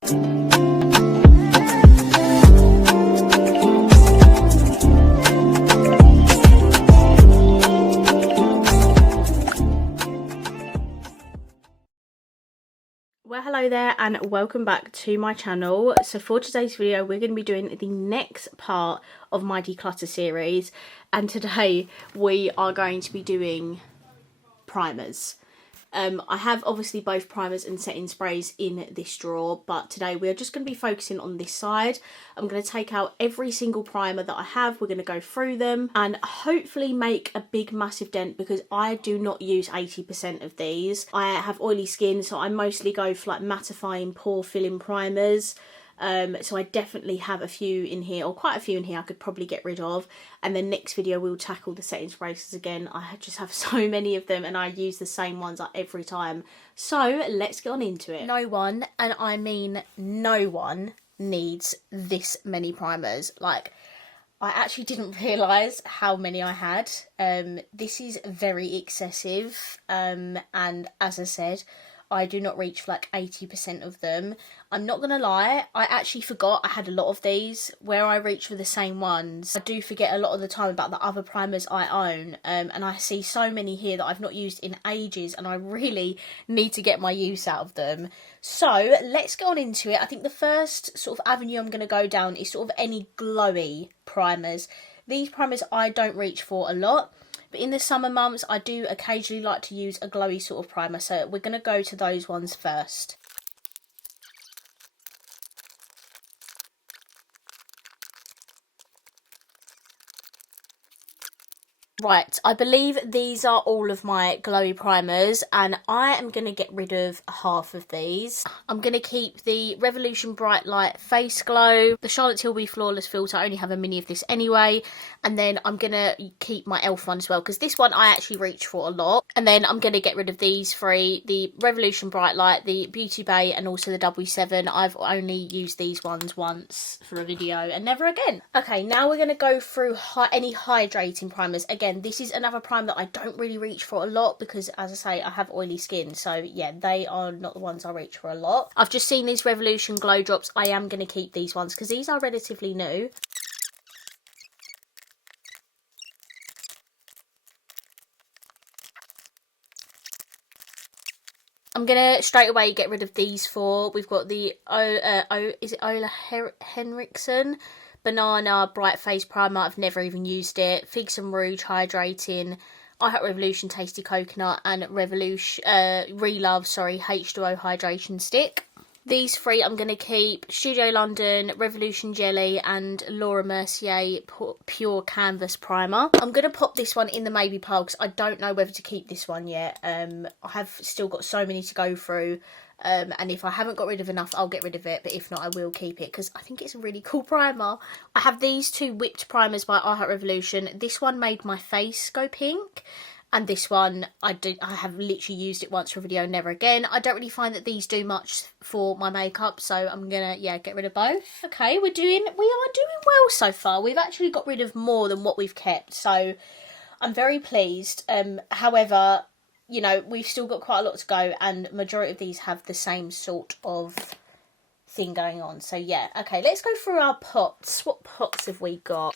Well, hello there and welcome back to my channel. So for today's video we're going to be doing the next part of my declutter series, and today we are going to be doing primers. I have obviously both primers and setting sprays in this drawer, but today we're just going to be focusing on this side. I'm going to take out every single primer that I have. We're going to go through them and hopefully make a big massive dent, because I do not use 80% of these. I have oily skin, so I mostly go for like mattifying pore filling primers. So I definitely have a few in here, or quite a few in here I could probably get rid of. And then next video we'll tackle the setting sprays again. I just have so many of them and I use the same ones like every time. So let's get on into it. No one, and I mean no one, needs this many primers. Like, I actually didn't realise how many I had. This is very excessive, and as I said, I do not reach for like 80% of them. I'm not going to lie, I actually forgot I had a lot of these where I reach for the same ones. I do forget a lot of the time about the other primers I own, and I see so many here that I've not used in ages and I really need to get my use out of them. So let's get on into it. I think the first sort of avenue I'm going to go down is sort of any glowy primers. These primers I don't reach for a lot, but in the summer months I do occasionally like to use a glowy sort of primer, so we're going to go to those ones first. Right, I believe these are all of my glowy primers, and I am going to get rid of half of these. I'm going to keep the Revolution Bright Light Face Glow, the Charlotte Tilbury Flawless Filter. I only have a mini of this anyway, and then I'm going to keep my e.l.f. one as well, because this one I actually reach for a lot. And then I'm going to get rid of these three, the Revolution Bright Light, the Beauty Bay, and also the W7. I've only used these ones once for a video and never again. Okay, now we're going to go through any hydrating primers. Again, this is another primer that I don't really reach for a lot because, as I say, I have oily skin. So yeah, they are not the ones I reach for a lot. I've just seen these Revolution Glow Drops. I am going to keep these ones because these are relatively new. I'm going to straight away get rid of these four. We've got the is it Ola Henriksen Banana Bright Face Primer. I've never even used it. Figs and Rouge Hydrating, I Heart Revolution Tasty Coconut, and Revolution Relove H2O Hydration Stick. These three I'm going to keep. Studio London Revolution Jelly and Laura Mercier Pure Canvas Primer. I'm going to pop this one in the maybe pile because I don't know whether to keep this one yet. I have still got so many to go through. And if I haven't got rid of enough, I'll get rid of it. But if not, I will keep it because I think it's a really cool primer. I have these two whipped primers by I Heart Revolution. This one made my face go pink. And this one, I have literally used it once for a video, never again. I don't really find that these do much for my makeup, so I'm gonna, yeah, get rid of both. Okay, we are doing well so far. We've actually got rid of more than what we've kept, so I'm very pleased. However, you know, we've still got quite a lot to go, and majority of these have the same sort of thing going on. So yeah, okay, let's go through our pots. What pots have we got?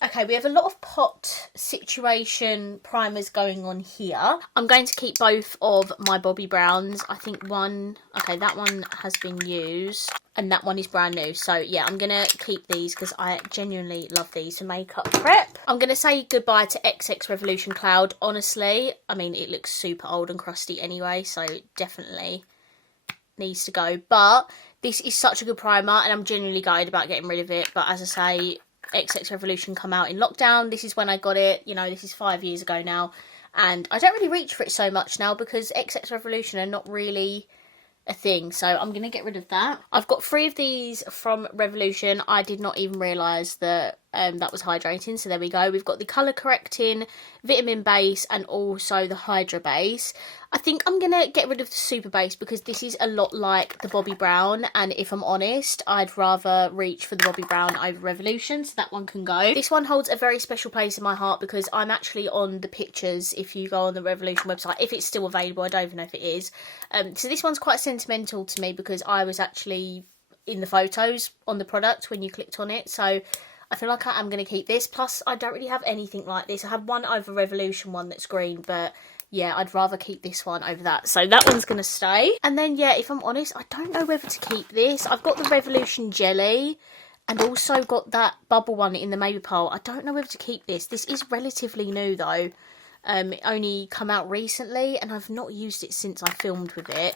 Okay, we have a lot of pot situation primers going on here. I'm going to keep both of my Bobbi Browns. I think one, okay, that one has been used and that one is brand new. So yeah, I'm going to keep these because I genuinely love these for makeup prep. I'm going to say goodbye to XX Revolution Cloud. Honestly, I mean, it looks super old and crusty anyway, so it definitely needs to go. But this is such a good primer and I'm genuinely gutted about getting rid of it. But as I say, XX Revolution come out in lockdown. This is when I got it, you know, this is 5 years ago now, and I don't really reach for it so much now because XX Revolution are not really a thing, so I'm gonna get rid of that. I've got 3 of these from Revolution. I did not even realise that that was hydrating. So there we go. We've got the colour correcting, vitamin base, and also the Hydra base. I think I'm going to get rid of the super base because this is a lot like the Bobbi Brown, and if I'm honest, I'd rather reach for the Bobbi Brown over Revolution, so that one can go. This one holds a very special place in my heart because I'm actually on the pictures if you go on the Revolution website, if it's still available. I don't even know if it is. So this one's quite sentimental to me because I was actually in the photos on the product when you clicked on it, so I feel like I am going to keep this. Plus, I don't really have anything like this. I have one over Revolution one that's green, but yeah, I'd rather keep this one over that. So that one's going to stay. And then, yeah, if I'm honest, I don't know whether to keep this. I've got the Revolution Jelly and also got that bubble one in the Maybe Pole. I don't know whether to keep this. This is relatively new, though. It only come out recently, and I've not used it since I filmed with it.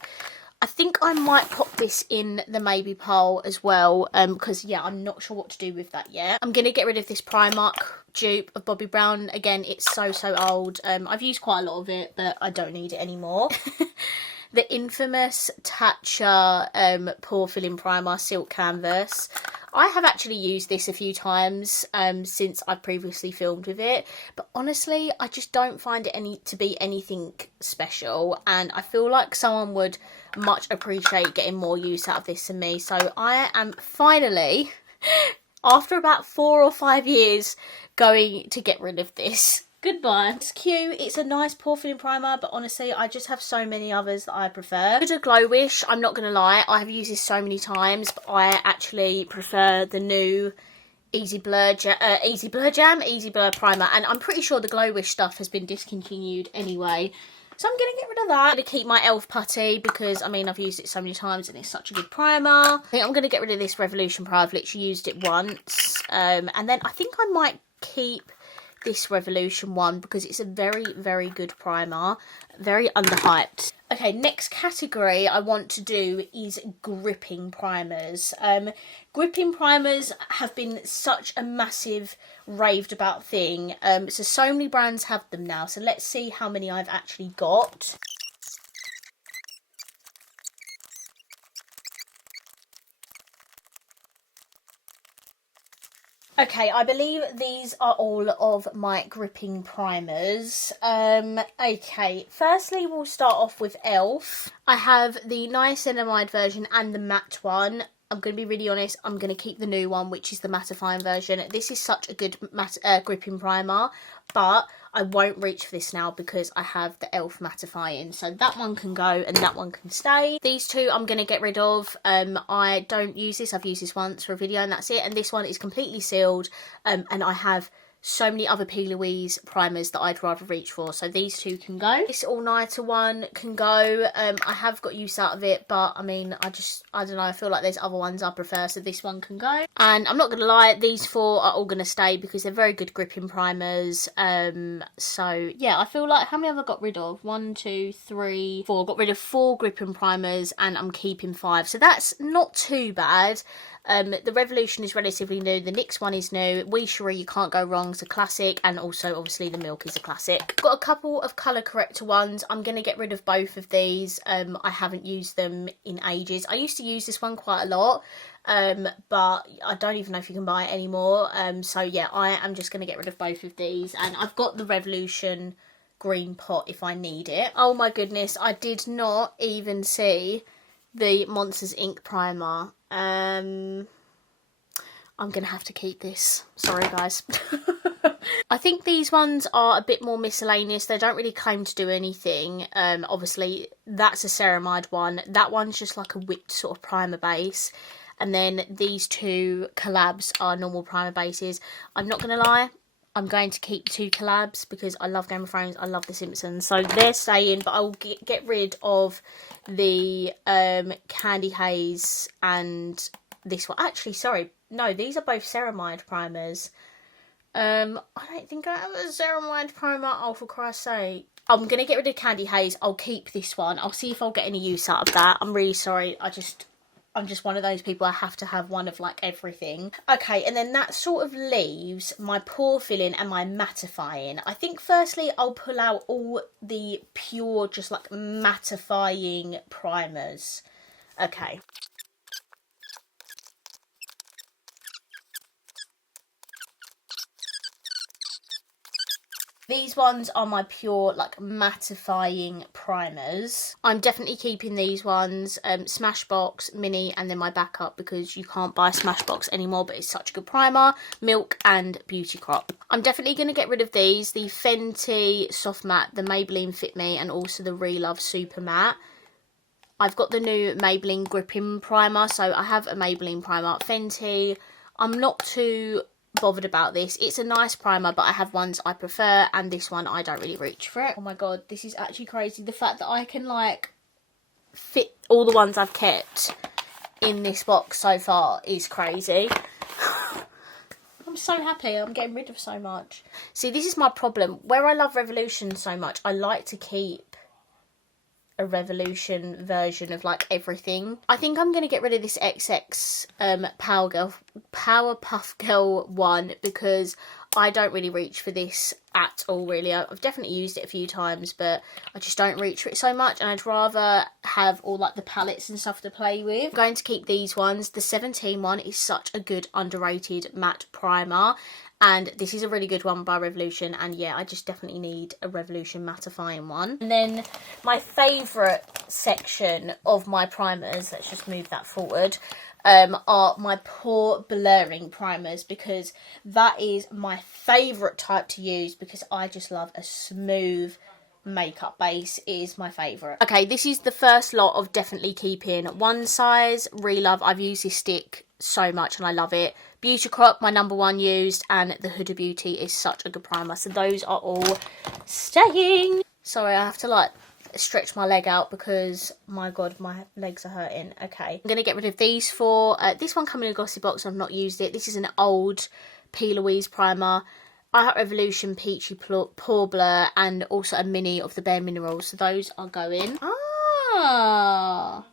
I think I might pop this in the Maybe Pole as well, because, yeah, I'm not sure what to do with that yet. I'm going to get rid of this Primark dupe of Bobbi Brown. Again, it's so old. I've used quite a lot of it, but I don't need it anymore. The infamous Tatcha Pore Filling Primer Silk Canvas. I have actually used this a few times since I previously filmed with it, but honestly, I just don't find it to be anything special, and I feel like someone would much appreciate getting more use out of this than me. So I am finally, after about 4 or 5 years, going to get rid of this. Goodbye. It's cute. It's a nice pore filling primer, but honestly, I just have so many others that I prefer. The Glowish, I'm not going to lie, I have used this so many times, but I actually prefer the new Easy Blur Jam, Easy Blur Primer, and I'm pretty sure the Glowish stuff has been discontinued anyway. So I'm going to get rid of that. I'm going to keep my e.l.f. putty because, I mean, I've used it so many times and it's such a good primer. I think I'm going to get rid of this Revolution Pro. I've literally used it once. And then I think I might keep this Revolution one because it's a very good primer. Very underhyped. Okay, next category I want to do is gripping primers. Gripping primers have been such a massive raved about thing. So many brands have them now. So let's see how many I've actually got. Okay, I believe these are all of my gripping primers. Okay, firstly we'll start off with e.l.f. I have the niacinamide version and the matte one. I'm going to be really honest, I'm going to keep the new one, which is the mattifying version. This is such a good gripping primer, but I won't reach for this now because I have the e.l.f. mattifying. So that one can go and that one can stay. These two I'm going to get rid of. I don't use this. I've used this once for a video and that's it. And this one is completely sealed. And I have so many other P. Louise primers that I'd rather reach for. So these two can go. This all-nighter one can go. I have got use out of it, but I mean, I don't know. I feel like there's other ones I prefer, so this one can go. And I'm not going to lie, these four are all going to stay because they're very good gripping primers. So yeah, I feel like, how many have I got rid of? 1, 2, 3, 4. Got rid of 4 gripping primers and I'm keeping 5. So that's not too bad. The Revolution is relatively new. The NYX one is new. We Cherie, you can't go wrong, is a classic, and also obviously the Milk is a classic. Got a couple of colour corrector ones. I'm going to get rid of both of these. I haven't used them in ages. I used to use this one quite a lot, but I don't even know if you can buy it anymore. So yeah, I am just going to get rid of both of these, and I've got the Revolution green pot if I need it. Oh my goodness, I did not even see the Monsters Inc. primer. I'm gonna have to keep this. Sorry guys. I think these ones are a bit more miscellaneous. They don't really claim to do anything. Obviously that's a ceramide one. That one's just like a whipped sort of primer base. And then these two collabs are normal primer bases. I'm not gonna lie, I'm going to keep 2 collabs because I love Game of Thrones, I love The Simpsons. So they're staying, but I will get rid of the Candy Haze and this one. Actually, sorry, no, these are both ceramide primers. I don't think I have a ceramide primer. Oh, for Christ's sake. I'm going to get rid of Candy Haze. I'll keep this one. I'll see if I'll get any use out of that. I'm really sorry. I'm just one of those people, I have to have one of like everything. Okay, and then that sort of leaves my pore filling and my mattifying. I think firstly I'll pull out all the pure, just like mattifying primers. Okay. These ones are my pure like mattifying primers. I'm definitely keeping these ones, Smashbox, Mini, and then my backup, because you can't buy Smashbox anymore, but it's such a good primer, Milk and Beauty Crop. I'm definitely going to get rid of these, the Fenty Soft Matte, the Maybelline Fit Me, and also the Relove Super Matte. I've got the new Maybelline Gripping Primer, so I have a Maybelline primer. Fenty, I'm not too bothered about this. It's a nice primer, but I have ones I prefer, and this one I don't really reach for it. Oh my god, this is actually crazy. The fact that I can like fit all the ones I've kept in this box so far is crazy. I'm so happy. I'm getting rid of so much. See, this is my problem. Where I love Revolution so much, I like to keep a Revolution version of like everything. I think I'm going to get rid of this XX Powerpuff Girl one, because I don't really reach for this at all, really. I've definitely used it a few times, but I just don't reach for it so much, and I'd rather have all like the palettes and stuff to play with. I'm going to keep these ones. The 17 one is such a good underrated matte primer, and this is a really good one by Revolution, and yeah, I just definitely need a Revolution mattifying one. And then my favourite section of my primers, let's just move that forward, are my Pore-blurring primers, because that is my favourite type to use, because I just love a smooth makeup base is my favourite. Okay, this is the first lot of definitely keeping. One Size, Relove, I've used this stick so much and I love it. Beauty Crop, my #1 used, and the Huda Beauty is such a good primer. So those are all staying. Sorry, I have to like stretch my leg out because my god, my legs are hurting. Okay, I'm gonna get rid of these four. This one coming in a glossy box, I've not used it. This is an old P. Louise primer. I have Revolution Peachy Pore Blur, and also a mini of the Bare Minerals. So those are going. Ah,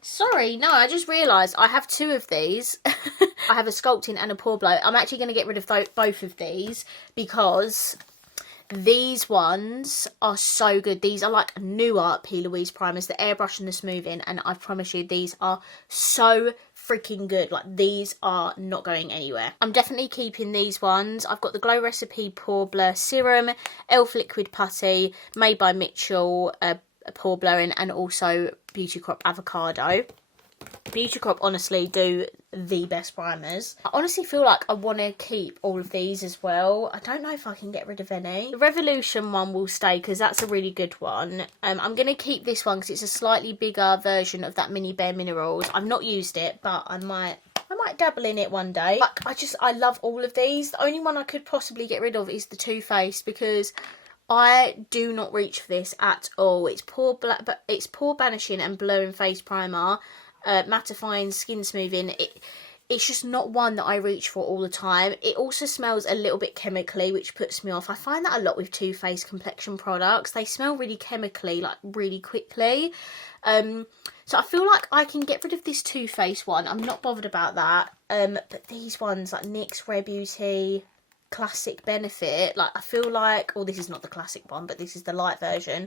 sorry, no, I just realised I have two of these. I have a Sculpting and a Pore Blur. I'm actually going to get rid of both of these, because these ones are so good. These are like newer P. Louise primers, the airbrush and the smoothing, and I promise you these are so freaking good. Like, these are not going anywhere. I'm definitely keeping these ones. I've got the Glow Recipe Pore Blur Serum, e.l.f. Liquid Putty, made by Mitchell, Pore-blurring, and also Beauty Crop Avocado. Beauty Crop honestly do the best primers. I honestly feel like I want to keep all of these as well. I don't know if I can get rid of any. The Revolution one will stay because that's a really good one. I'm going to keep this one because it's a slightly bigger version of that mini Bare Minerals. I've not used it, but I might dabble in it one day. Like, I love all of these. The only one I could possibly get rid of is the Too Faced, because I do not reach for this at all. It's pore banishing and blurring face primer, mattifying, skin smoothing. It's just not one that I reach for all the time. It also smells a little bit chemically, which puts me off. I find that a lot with Too Faced complexion products. They smell really chemically, like really quickly. So I feel like I can get rid of this Too Faced one. I'm not bothered about that. But these ones, like NYX Rare Beauty, Classic Benefit, like I feel like, oh, this is not the classic one, but this is the light version.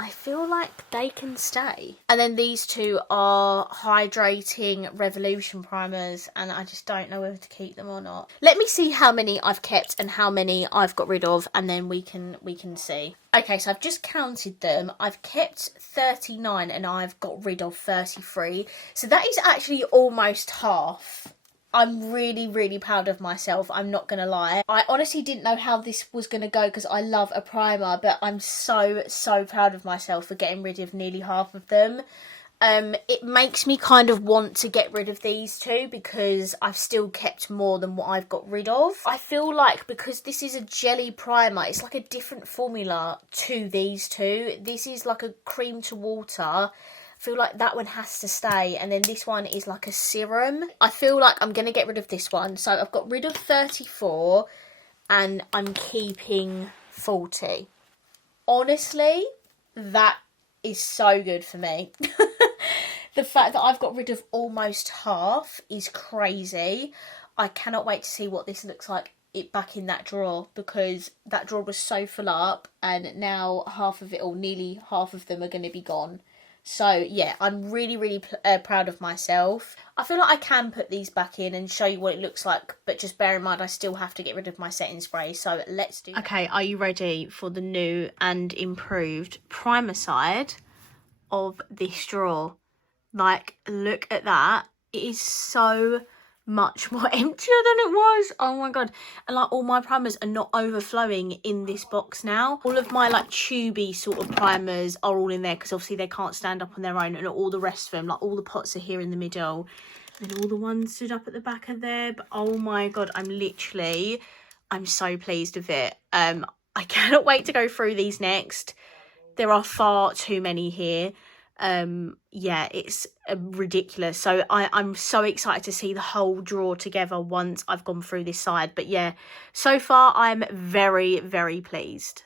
I feel like they can stay. And then these two are Hydrating Revolution primers, and I just don't know whether to keep them or not. Let me see how many I've kept and how many I've got rid of, and then we can see. Okay, so I've just counted them. I've kept 39 and I've got rid of 33. So that is actually almost half. I'm really, really proud of myself, I'm not going to lie. I honestly didn't know how this was going to go because I love a primer, but I'm so, so proud of myself for getting rid of nearly half of them. It makes me kind of want to get rid of these two because I've still kept more than what I've got rid of. I feel like because this is a jelly primer, it's like a different formula to these two. This is like a cream to water. I feel like that one has to stay, and then this one is like a serum. I feel like I'm going to get rid of this one. So I've got rid of 34 and I'm keeping 40. Honestly, that is so good for me. The fact that I've got rid of almost half is crazy. I cannot wait to see what this looks like back in that drawer, because that drawer was so full up and now half of it, or nearly half of them, are going to be gone. So yeah, I'm really proud of myself. I feel like I can put these back in and show you what it looks like, but just bear in mind I still have to get rid of my setting spray, so let's do that. Okay, are you ready for the new and improved primer side of this drawer? Like, look at that. It is so much more emptier than it was. Oh my god. And like, all my primers are not overflowing in this box now. All of my like tubey sort of primers are all in there because obviously they can't stand up on their own, and all the rest of them, like all the pots are here in the middle, and all the ones stood up at the back of there. But oh my god, I'm so pleased with it. I cannot wait to go through these next. There are far too many here. Yeah, it's ridiculous. So I'm so excited to see the whole drawer together once I've gone through this side. But yeah, so far I'm very pleased.